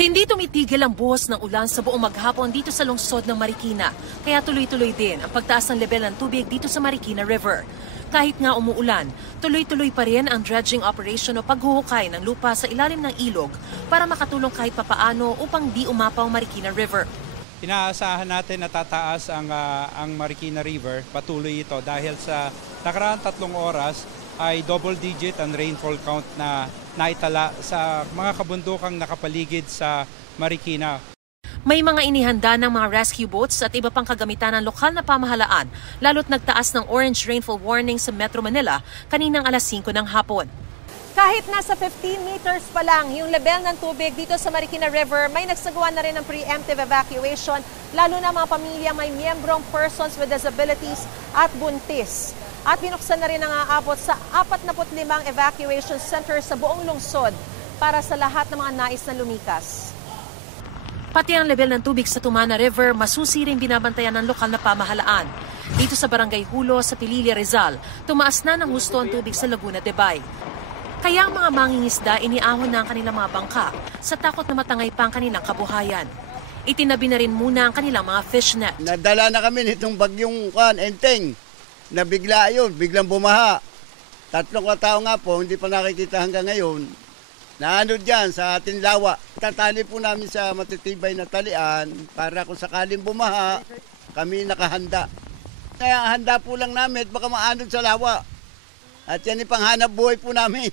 Hindi tumitigil ang buhos ng ulan sa buong maghapon dito sa lungsod ng Marikina, kaya tuloy-tuloy din ang pagtaas ng level ng tubig dito sa Marikina River. Kahit nga umuulan, tuloy-tuloy pa rin ang dredging operation o paghuhukay ng lupa sa ilalim ng ilog para makatulong kahit papaano upang di umapaw ang Marikina River. Inaasahan natin na tataas ang Marikina River, patuloy ito dahil sa nakaraang 3 oras ay double digit ang rainfall count na naitala sa mga kabundukang nakapaligid sa Marikina. May mga inihanda ng mga rescue boats at iba pang kagamitan ng lokal na pamahalaan, lalo't nagtaas ng orange rainfall warning sa Metro Manila kaninang alas 5 ng hapon. Kahit nasa 15 meters pa lang yung level ng tubig dito sa Marikina River, may nagsagawa na rin ng preemptive evacuation, lalo na mga pamilyang may miyembrong persons with disabilities at buntis. At binuksan na rin ang aabot sa 45 evacuation centers sa buong lungsod para sa lahat ng mga nais na lumikas. Pati ang level ng tubig sa Tumana River, masusi rin binabantayan ng lokal na pamahalaan. Dito sa Barangay Hulo sa Pililla, Rizal, tumaas na ng husto ang tubig sa Laguna de Bay. Kaya ang mga mangingisda iniahon na ang kanilang mga bangka sa takot na matangay pa ang kanilang kabuhayan. Itinabi na rin muna ang kanilang mga fishnet. Nadala na kami nitong bagyong Enteng. Na biglang bumaha. 3 katao nga po, hindi pa nakikita hanggang ngayon. Naano dyan sa ating lawa. Tatali po namin sa matitibay na talian para kung sakaling bumaha, kami nakahanda. Kaya handa po lang namin, baka maanod sa lawa. At yan yung panghanap buhay po namin.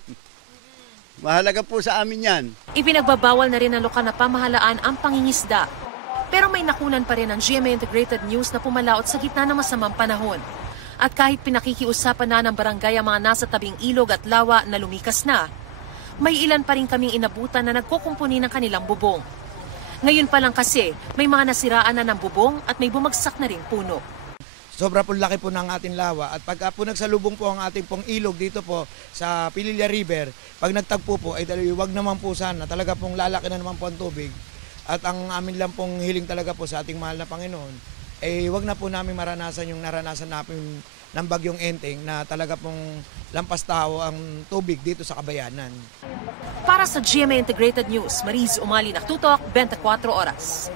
Mahalaga po sa amin yan. Ipinagbabawal na rin ng lokal na pamahalaan ang pangingisda. Pero may nakunan pa rin ang GMA Integrated News na pumalaot sa gitna ng masamang panahon. At kahit pinakikiusapan na ng barangay ang mga nasa tabing ilog at lawa na lumikas na, may ilan pa rin kaming inabutan na nagkukumpuni ng kanilang bubong. Ngayon pa lang kasi, may mga nasiraan na ng bubong at may bumagsak na ring puno. Sobra po laki po ng ating lawa at pagka po nagsalubong po ang ating pong ilog dito po sa Pililla River, pag nagtagpo po ay wag naman po sana, talaga pong lalaki na naman po ang tubig. At ang amin lang pong hiling talaga po sa ating mahal na Panginoon, wag na po namin maranasan yung naranasan namin ng bagyong Enteng na talaga pong lampas tao ang tubig dito sa Kabayanan. Para sa GMA Integrated News, Mariz Umali, Naktutok, 24 Oras.